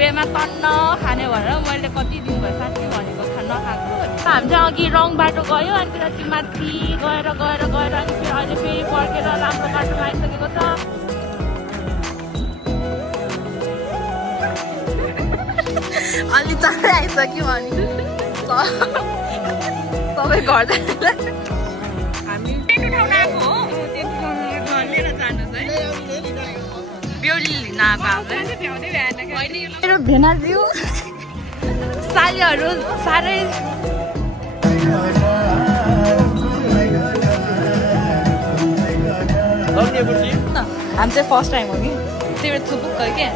बिहेमा टन्न खाने भनेर मैले कति दिन भयो साथी भनेको खान नखाएको। हामी चाहिँ अघि रङ बाटो गयो अनि त्यसपछि माथि गएर गएर गएर अनि फेरि अहिले फेरि फर्केर राम्रो बाटोमा आइसकेको छ। अलि चाँडै आइसक्यो अनि सबै घर जान्छ। हामी टेन्ट उठाउन आएको हो। टेन्ट उठाउन लिएर जानुहोस् है। बेहुली लिन आएको मेरो भेनाज्यू सालीहरू साह्रै हामी चाहिँ फर्स्ट टाइम हो कि त्यो थुपुक गयो क्या।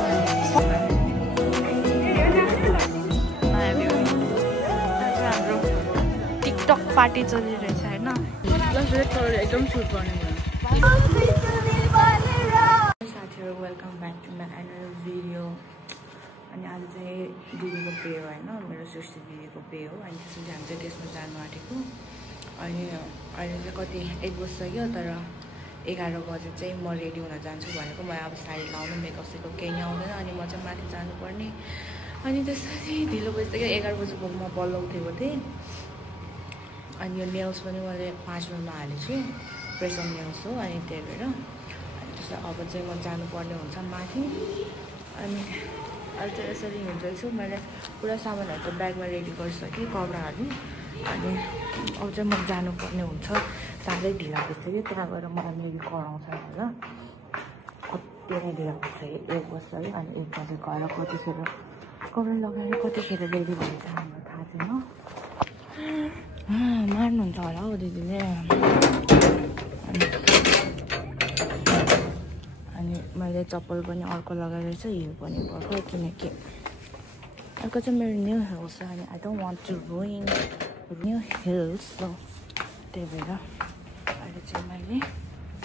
हाम्रो टिकटक पार्टी चलिरहेछ होइन। एकदम सुट गर्ने साथीहरू welcome back to my another video. अनि आज चाहिँ दिदीको पे हो होइन, मेरो सुश्री दिदीको पे हो। अनि त्यसपछि हामी चाहिँ त्यसमा जानु आँटेको। अनि अहिले चाहिँ कति 1 बजिसक्यो तर 11 बजे चाहिँ म रेडी हुन जान्छु भनेको। म अब साडी लाउनु मेकअप सेकअप केही नै आउँदैन। अनि म चाहिँ माथि जानुपर्ने। अनि त्यसपछि ढिलो भइसक्यो। 11 बजेको म बल्ल उठेको थिएँ। अनि यो नेल्स पनि मैले 5 मिनटमा हालेको छु, प्रेस अन नेल्स हो। अनि त्यही भएर त्यसो अब चाहिँ म जानुपर्ने हुन्छ माथि। अनि अहिले चाहिँ यसरी हिँड्दैछु। मैले पुरा सामानहरू त ब्यागमा रेडी गरिसकेँ, कपडाहरू। अनि अब चाहिँ म जानुपर्ने हुन्छ। साह्रै ढिला भइसक्यो, त्यहाँ गएर मलाई मेबी कराउँछ होला। कति नै ढिला भइसक्यो, 1 बज्यो। अनि 1 बजे गएर कतिखेर कपडा लगाएर कतिखेर रेडी भन्छ हामीलाई थाहा छैन। मार्नुहुन्छ होला हौ दिदीले। अनि मैले चप्पल पनि अर्को लगाएर चाहिँ हिल पनि भर्खर किनकि अर्को चाहिँ मेरो न्यू हिल्स छ। अनि I don't want to ruin new hills. So त्यही भएर अहिले चाहिँ मैले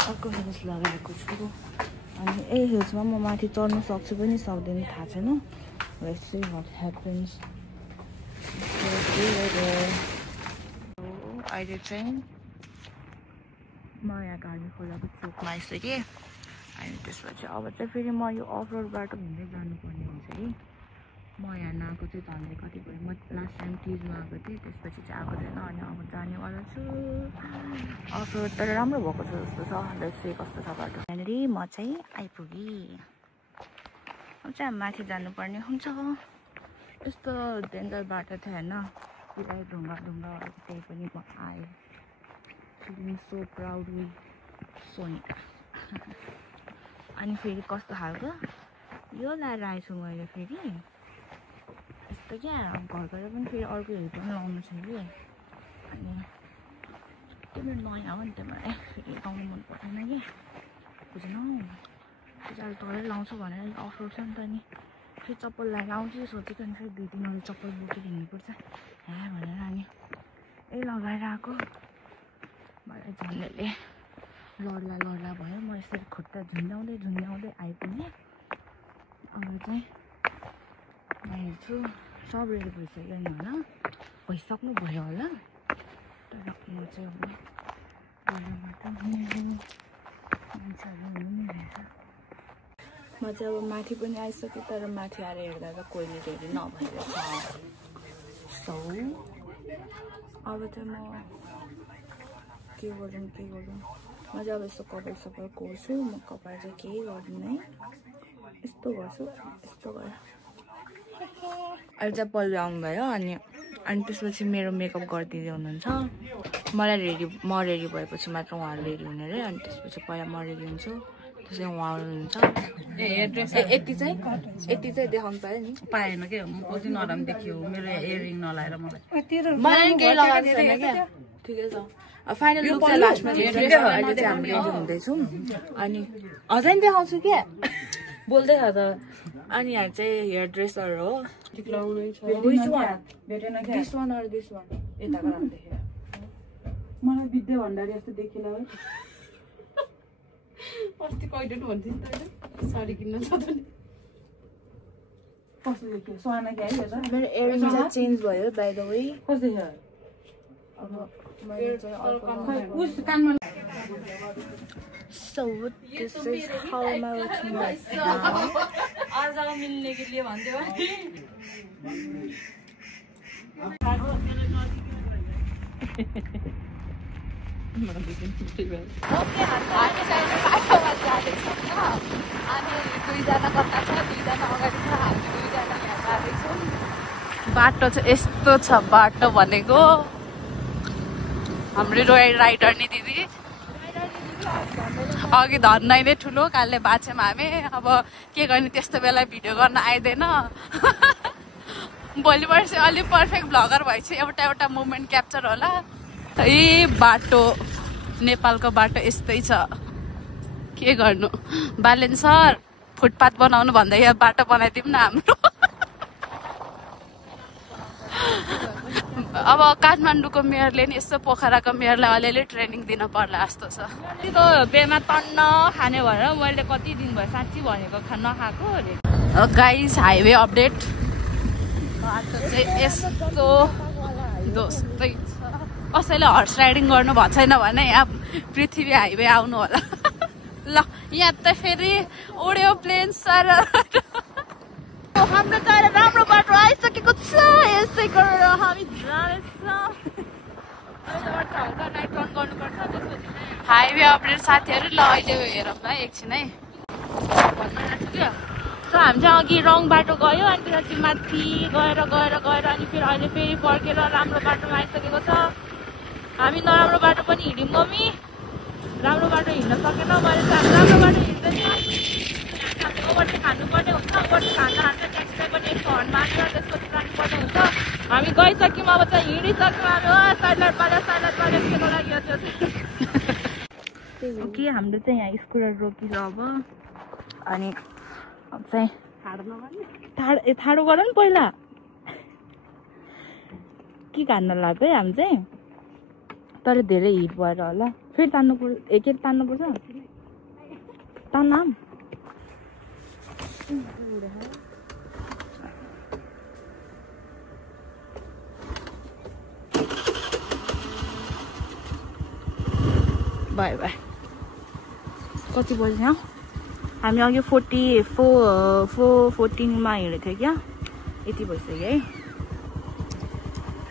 अर्को हिल्स लगाएको छु। अनि यही हिल्समा म माथि चढ्नु सक्छु पनि सक्दैन थाहा छैन। Let's see what happens. अहिले चाहिँ म यहाँ गाडी खोलाको चोकमा आइसकेँ। अनि त्यसपछि अब चाहिँ फेरि म यो अफ रोड बाटो हिँड्दै जानुपर्ने हुन्छ कि। म यहाँ नआएको चाहिँ झन्डै कति भयो। म लास्ट टाइम टिजमा आएको थिएँ, त्यसपछि चाहिँ आएको थिएन। अनि अब जानेवाला छु। अफ रोड तर राम्रो भएको छ जस्तो छ। लेट्स कस्तो छ बाटो। यहाँनिर म चाहिँ आइपुगेँ। अब चाहिँ माथि जानुपर्ने हुन्छ। यस्तो डेन्जर बाटो थियो होइन, पुरै ढुङ्गा ढुङ्गाहरू। त्यही पनि म आएँ। Feeling so proud with Sonika. अनि फेरि कस्तो खालको यो लाएर आएछु मैले फेरि। यस्तो क्या घर गएर पनि फेरि अर्को हेल्प पनि लाउनु छ कि। अनि त्यो मेरो नयाँ हो नि त, मलाई फेरि लाउनु मन पर्दैन कि, बुझ्नु। त्यो चाहिँ तलै लाउँछु भनेर अफ रोड छ नि त। अनि फेरि चप्पल लगाएर आउँछु सोचेको। अनि फेरि 2 दिन अरू चप्पल बोकेर हिँड्नुपर्छ भनेर अनि यही लगाएर आएको। मलाई झन्डैले लड्ला भयो। म यसरी खुट्टा झुन्ड्याउँदै आइपुगेँ। अब चाहिँ म हेर्छु सब रेडी भइसक्यो नि होला, भइसक्नु भयो होला। तर म चाहिँ अब मान्छेहरू हुनु नि रहेछ। म चाहिँ अब माथि पनि आइसकेँ। तर माथि आएर हेर्दा त कोहीले रेडी नभएर छ। सो अब चाहिँ म के गरौँ। म चाहिँ अब यस्तो कपाल सपाल कोर्छु। म कपाल चाहिँ केही गर्दिनँ, यस्तो गर्छु। यस्तो गरेर अहिले चाहिँ पल्लु आउनुभयो। अनि त्यसपछि मेरो मेकअप गरिदिँदै हुनुहुन्छ। म रेडी भएपछि मात्र उहाँहरू रेडी हुने अरे। अनि त्यसपछि पहिला म रेडी हुन्छु, त्यसपछि उहाँहरू हुन्छ। यति चाहिँ देखाउनु पायो नि, पाएन क्या। म कति नराम्रो देखियो मेरो इयरिङ नलाएर मलाई केही लगाएको छैन क्या। ठिकै छ। फाइनल लुक चाहिँ लास्टमा अहिले चाहिँ हामी रेडी हुँदैछौँ। अनि अझै नि देखाउँछु क्या, बोल्दै छ त। अनि यहाँ चाहिँ हेयर ड्रेसर हो। मलाई विद्या भण्डारी जस्तो देखिला है। अस्ति कहिले भन्थ्यो नि त साडी किन्न छ त नि। कस्तो देखियो? सुहाना के आयो? मेरो इयरिङ चाहिँ चेन्ज भयो बाइ द वे। कस्तो देखियो? अब मैले चाहिँ So this is how my routine is now. आज मिल्ने के लिए भन्थ्यो बाटो चाहिँ यस्तो छ बाटो भनेको हाम्रो राइडर नि दिदी अघि धन्नै नै ठुलो कालले बाछौँ हामी अब के गर्ने त्यस्तो बेला भिडियो गर्न आइदैन भोलि पर्सि अलिक पर्फेक्ट भ्लगर भएपछि एउटा एउटा मोमेन्ट क्याप्चर होला ए बाटो नेपालको बाटो यस्तै छ के गर्नु बालेन सर फुटपाथ बनाउनु भन्दा यहाँ बाटो बनाइदिउँ न हाम्रो अब काठमाडौँको मेयरले नि यस्तो पोखराको मेयरलाई अलिअलि ट्रेनिङ दिन पर्ला जस्तो छ त्यो बेमा तन्न खाने भनेर मैले कति दिन भयो साँच्ची भनेको नखाएको अरे गाइस हाइवे अपडेट बाटो चाहिँ यस्तो दोस्तै छ कसैले हर्स राइडिङ गर्नु भएको छैन भने यहाँ पृथ्वी हाइवे आउनु होला ल यहाँ त फेरि उड्यो प्लेन सर हाम्रो चाहिँ राम्रो बाटो आइसकेको छ यसै गरेर हामी हाइवे अपडेट साथीहरू ल अहिले हेरौँ न एकछिन है सो हामी चाहिँ अघि रङ बाटो गयो अनि त्यसपछि माथि गएर अनि फेरि अहिले फेरि फर्केर राम्रो बाटोमा आइसकेको छ हामी नराम्रो बाटो पनि हिँड्यौँ मम्मी राम्रो बाटो हिँड्न सकेन मैले चाहिँ राम्रो बाटो हिँड्दैन ओभरटेक खानुपर्ने हुन्छ ओभरटेक खाँदा ट्याक्सीलाई पनि यस्तो हर्न मारेर त्यसपछि जानुपर्ने हुन्छ हामी गइसक्यौँ अब चाहिँ हिँडिसक्यौँ हामी साइडलाइट पाल्यो के लागि कि हाम्रो चाहिँ यहाँ स्कुटर रोकिन्छ अब अनि अब चाहिँ ठाडो गर नि पहिला के खान्न लाग्यो है हामी चाहिँ तर धेरै हिट भएर होला फेरि तान्नुपर्छ एकखेप तान्नुपर्छ तान्न बाई बाई कति बज्यो हामी अघि 14मा हिँडेको थियो क्या यति भइसक्यो है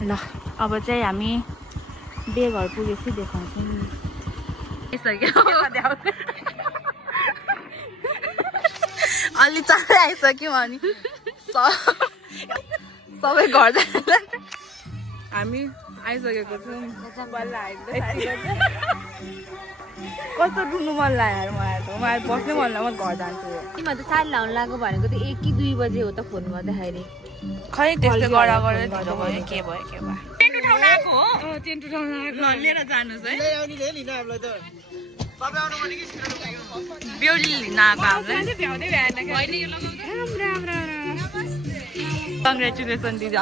ल अब चाहिँ हामी बेघर पुगेपछि देखाउँछौँ अलि चाँडै आइसक्यौँ अनि सबै घर हामी आइसकेको छौँ कस्तो रुनु मन लाग्यो मलाई बस्नै मन लाग्यो म घर जान्छु तिमीहरू त साडी लाउनु लाग्यो भनेको त 1 कि 2 बजे हो त फोन गर्दाखेरि खै त्यस्तो गरा गरेर ढिलो भयो के भयो टेन्ट उठाउन आएको हो टेन्ट उठाउन आएको लिएर जानुहोस् है बेहुली लिन आएको कङ्ग्रेचुलेसन दिदी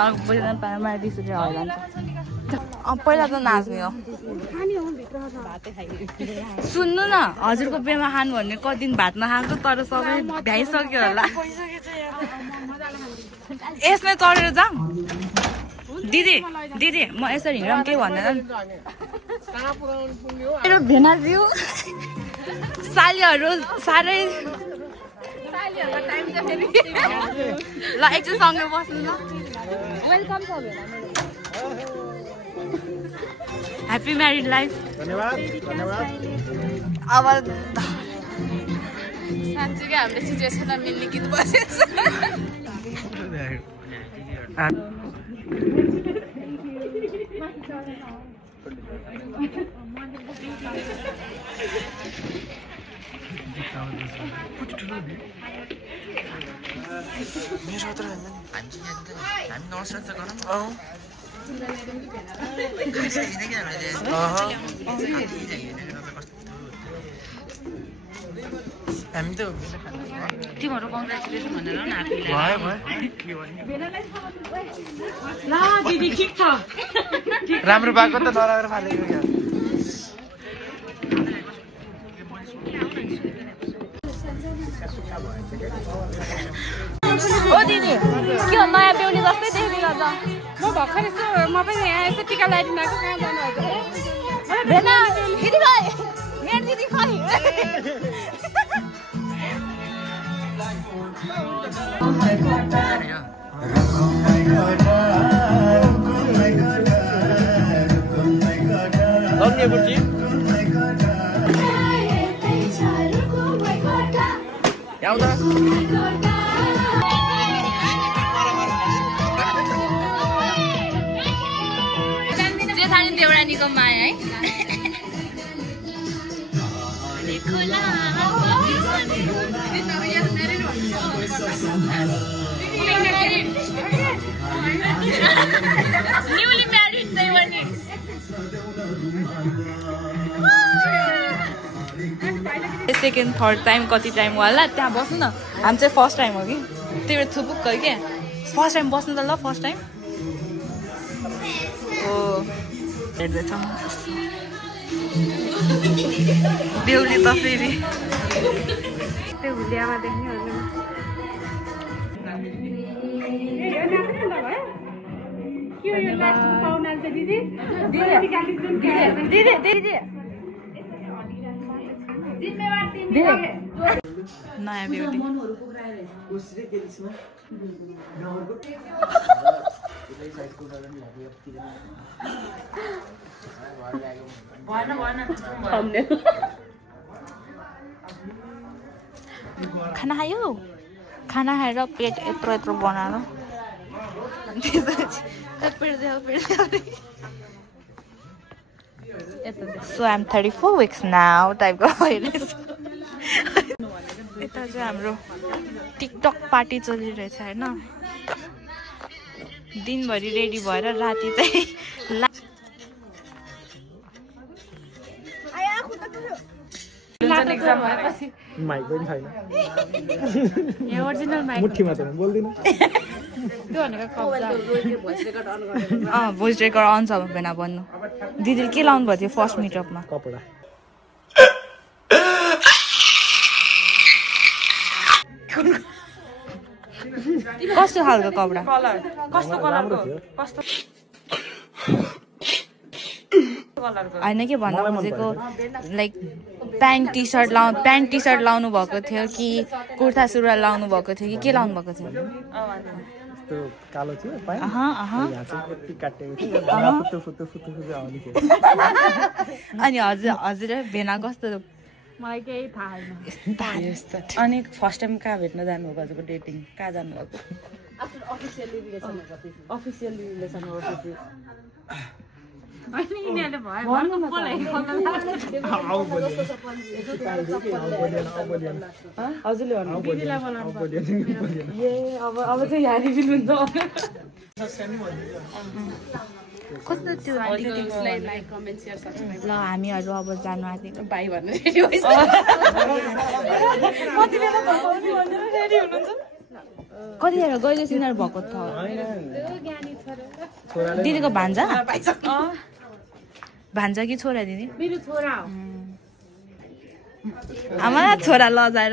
पहिला त नाच्ने हो सुन्नु न हजुरको बेमा खानु भन्ने कति दिन भात नखाएको तर सबै भ्याइसक्यो होला यसमै चढेर जाऊँ दिदी दिदी म यसरी हिँडौँ केही भन्दैन मेरो भेनाज्यू सालीहरू साह्रै ल एकछिन सँगै बस्नु ल वेलकम छ भेना ह्याप्पी म्यारिड लाइफ अब साँच्चीकै हामीले सिचुएसनमा मिल्ने गीत बसेछ मेरो त हामी नर्सरी त गरौँ हामी त तिमीहरू कङ्ग्रेचुलेसन भनेर न राम्रो भएको त नराम्रो फालेको ओ दिदी के हो नयाँ बेहुली जस्तै देखेको त भर्खर यसो म पनि यहाँ यसो टिका लगाइदिनु आएको कहाँ जानु भएको बेना दिदी खै मेरो दिदी खै लग्ने बुटी याउँदा जेठानी देउरानीको माया है न्यूली म्यारिड देउरानी सेकेन्ड थर्ड टाइम कति टाइम होला त्यहाँ बस्नु न हामी चाहिँ फर्स्ट टाइम हो कि त्यही भएर थुपुक्क क्या फर्स्ट टाइम बस्नु त ल फर्स्ट टाइम हो हेर्दैछ बेहुली त फेरि हुलियामा देख्ने नयाँ बेहुली खाना खायो खाना खाएर पेट यत्रो यत्रो बनाएर So I'm 34 weeks now टाइपको भइरहेछ यता चाहिँ हाम्रो टिकटक पार्टी चलिरहेछ होइन दिनभरि रेडी भएर राति चाहिँ एक्जाम भएपछि माइक पनि छैन यहाँ ओरिजिनल माइक मुठीमा त बोल्दिन त्यो भनेको भोइस रेकर्ड अन छ भनेर भन्नु दिदीले के लाउनु भएको थियो फर्स्ट मिटअपमा कपडा कस्तो खालको कपडा कस्तो कलरको कस्तो होइन के भन्नु खोजेको लाइक प्यान्ट टी सर्ट लाउनु भएको थियो कि कुर्ता सुरुवाल लाउनु भएको थियो कि के लाउनु भएको थियो त्यो कालो थियो पाए यहाँ चाहिँ यति काटेको थियो फुत्तु आउने थियो अनि हजुर भेना कस्तो मलाई केही थाहा छैन यस्तो अनि फर्स्ट टाइम कहाँ भेट्न जानुभएको डेटिङ कहाँ जानुभएको अफिसियल रिलेसन हो अब चाहिँ यहाँ रिभिल हुन्छ कस्तो त्यो ल हामीहरू अब जानु आँटेको भाइ भन्नु कतिखेर गइले सिनार भएको छ दिदीको भान्जा भान्जा कि छोरा दिदी मेरो छोरा हो आमा छोरा लजाएर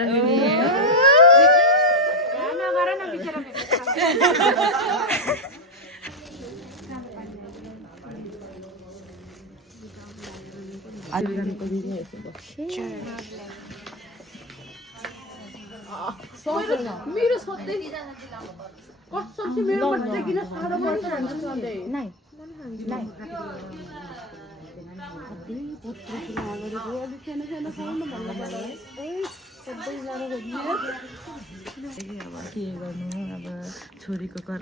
मेरो सधैँ कसम से मेरो बच्चा किन साह्रो पर्छ सधैँ नाइ नाइ के गर्नु अब छोरीको घर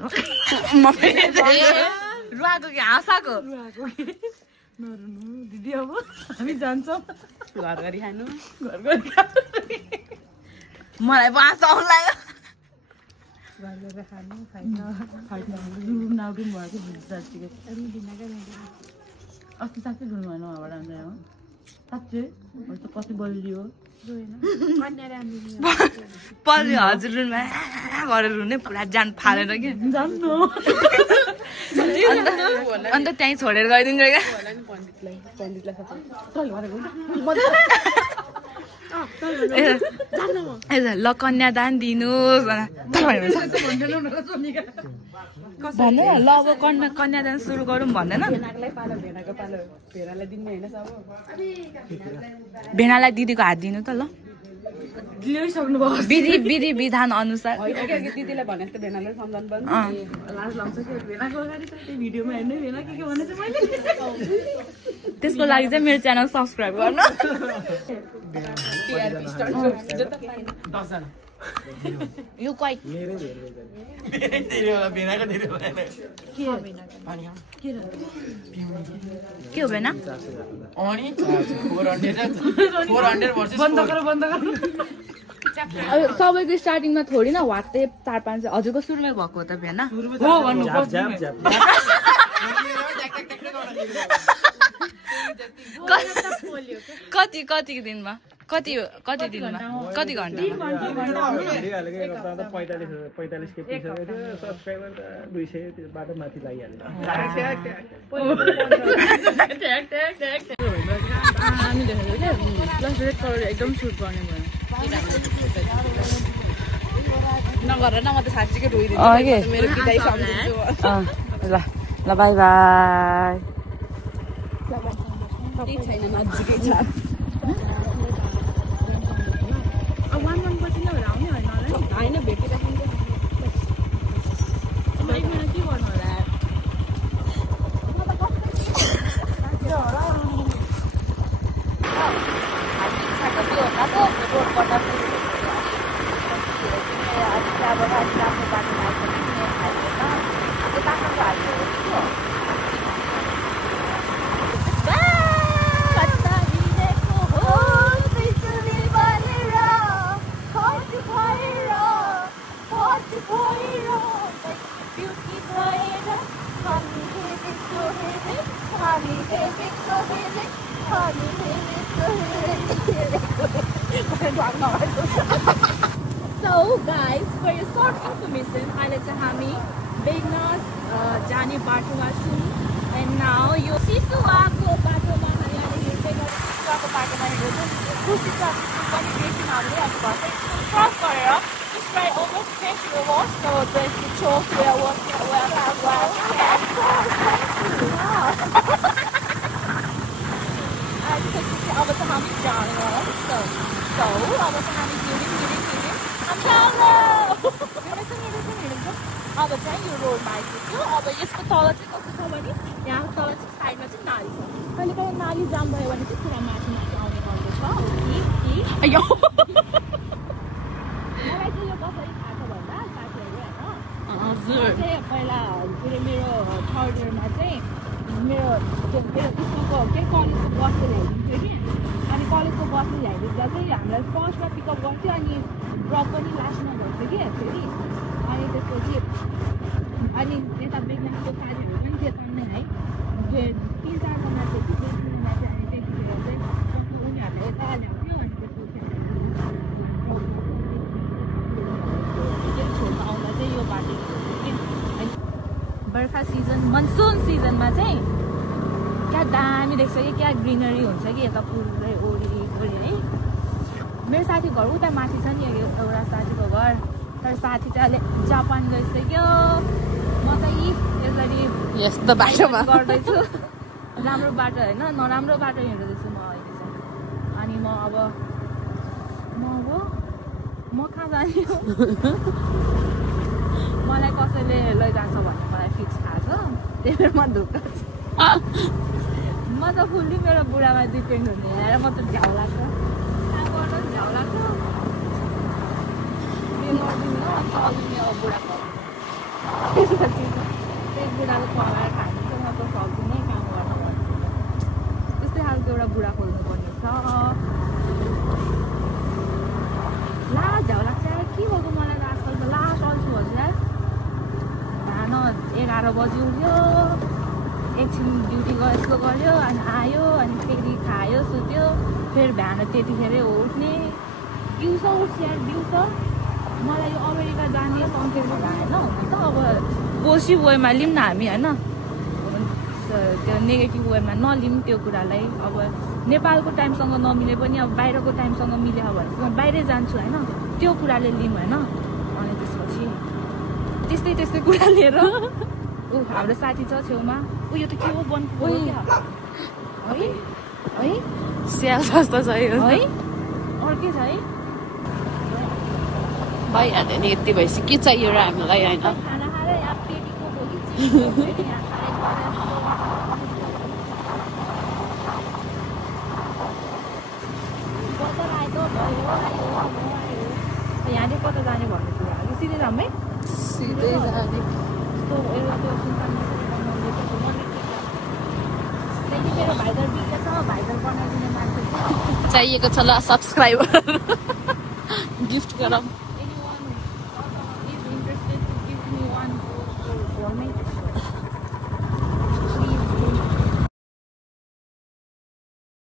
रुवाको कि हाँसाको नरुनु दिदी अब हामी जान्छौँ घर गरी खानु मलाई बाँस आउनु लाग्यो घर गएर खानु खाइन्छ रुम नाउरुम भएको साँच्चीको अस्ति साँच्चै रुनु भएन उहाँबाट आउँदा हो साँच्चै त कति बलियो पछि हजुर रुममा गरेर रुने पुरा जान फालेर के जान्नु अन्त त्यहीँ छोडेर गइदिन्छ क्या ल कन्यादान दिनुहोस् भन्दैन ल अब कन्यादान सुरु गरौँ भन्दैन भेनालाई दिदीको हात दिनु त ल विधि विधान अनुसार दिदीले भने जस्तो भेनाले सम्झाउनु पर्छ लाज लाग्छ कि भेनाको अगाडि त त्यो भिडियोमा हेर्ने भेना के भने चाहिँ मैले त्यसको लागि चाहिँ मेरो च्यानल सब्स्क्राइब गर्नु यो क्वाइट के हो भेना सबैको स्टार्टिङमा थोडी न वाट्दै 4-5 हजुरको सुरुमै भएको हो त भेना हो भन्नु कति दिनमा कति दिनमा कति घण्टा 45 के पिछे सब्स्क्राइबर त 200 बाट माथि लागिहाल्यो हामी देखेको के प्लस रेड कलर एकदम सुट गर्ने भयो नगर न म त साच्चै रोइदिन्छु मेरो बिदाई सम्झिन्छु ल बाइ बाइ छैन नजिकै छ अब 1 पछि नै आउने होइन होइन भेटिराख्नु के गर्नु होला So guys, for your short information, अहिले चाहिँ हामी बेगनास जाने बाटोमा छौँ and now यो सिसुवाको बाटोमा हामी अहिले हिँड्दै गर्छौँ सिसुवाको बाटोमा हिँड्दैछौँ सिसुवा पनि बेसी नहुने अनि घर चाहिँ क्रस गरेर just right over to Vancouver so there's the choke where was अब त हामी जाने हो so अब त हामी हिँड्यौँ अब चाहिँ यो रोडमा आइपुग्यो अब यसको तल चाहिँ कस्तो छ भने यहाँ तल चाहिँ साइडमा चाहिँ नाली छ कहिले कहिले नाली जाम भयो भने चाहिँ पुरा माथि आउने गर्दछ मलाई चाहिँ यो कसरी थाहा छ भन्दा साथीहरू होइन पहिला मेरो 3rd इयरमा चाहिँ मेरो स्कुलको केही कलेजको बसले ल्याइदिन्थ्यो कि अनि कलेजको बसले ल्याइदिँदा चाहिँ हामीलाई फर्स्टमा पिकअप गर्थ्यो अनि ड्रप पनि लास्टमा गर्थ्यो कि फेरि अनि त्यसपछि अनि यता बेगनासको साथीहरू पनि थियो सँगै है 3-4जना थियो कि बेगनासमा चाहिँ अनि त्यतिखेर चाहिँ उनीहरूलाई यता ल्याउँथ्यो अनि त्यसपछि छोड्नु आउँदा चाहिँ यो बाटो बर्खा सिजन मनसुन सिजनमा चाहिँ क्या दामी देख्छ कि क्या ग्रिनरी हुन्छ कि यता पुरै वरिपरि है मेरो साथी घर उता माथि छ नि एउटा साथीको घर तर साथी चाहिँ अहिले जापान गइसक्यो म चाहिँ यसरी यस्तो बाटोमा गर्दैछु राम्रो बाटो होइन नराम्रो बाटो हिँड्दैछु म अहिले चाहिँ अनि म कहाँ जाने हो मलाई कसैले लैजान्छ भन्ने मलाई फिक्स थाहा छ त्यही भएर म ढुक्क छु म त फुल्ली मेरो बुढामा डिपेन्ड हुने हेरेर म त झ्याउ लाग्छ काम गर्न झ्याउ लाग्छ बुढाको त्यसपछि त्यही बुढाको पगार खानु चाहिँ म त सक्दिनँ काम गर्न त्यस्तै खालको एउटा बुढा खोल्नुपर्ने छ ला झ्याउ लाग्छ के भएको मलाई त आजकल त ला चल्छु हजुर धान 11 बजी उठ्यो एकछिन ड्युटी यसको गऱ्यो अनि आयो अनि फेरि खायो सुत्यो फेरि बिहान त्यतिखेरै उठ्ने दिउँसो उठ्छ यार दिउँसो मलाई यो अमेरिका जाने सङ्केतको भएन हुन त अब पोसी वेमा लिऊँ न हामी होइन त्यो नेगेटिभ वेमा नलिउँ त्यो कुरालाई। अब नेपालको टाइमसँग नमिले पनि अब बाहिरको टाइमसँग मिल्यो भने म बाहिरै जान्छु होइन, त्यो कुराले लिउँ होइन। अनि त्यसपछि त्यस्तै कुरा लिएर हाम्रो साथी छ छेउमा। यो त के हो बनको है है स्याल जस्तो छ यो है, अर्कै छ है। भइहाल्यो नि, यति भएपछि के चाहियो र हामीलाई होइन। खाना खाएर यहाँ पेटीको भोलि यहाँले कता जाने भन्ने कुरा हो, सिधै जाऊँ है। सिधै जाने मेरो भाइदर बिग्रेको छ, भाइदर बनाइदिने मान्छे चाहिएको छ ल सब्सक्राइबर गिफ्ट गरौँ।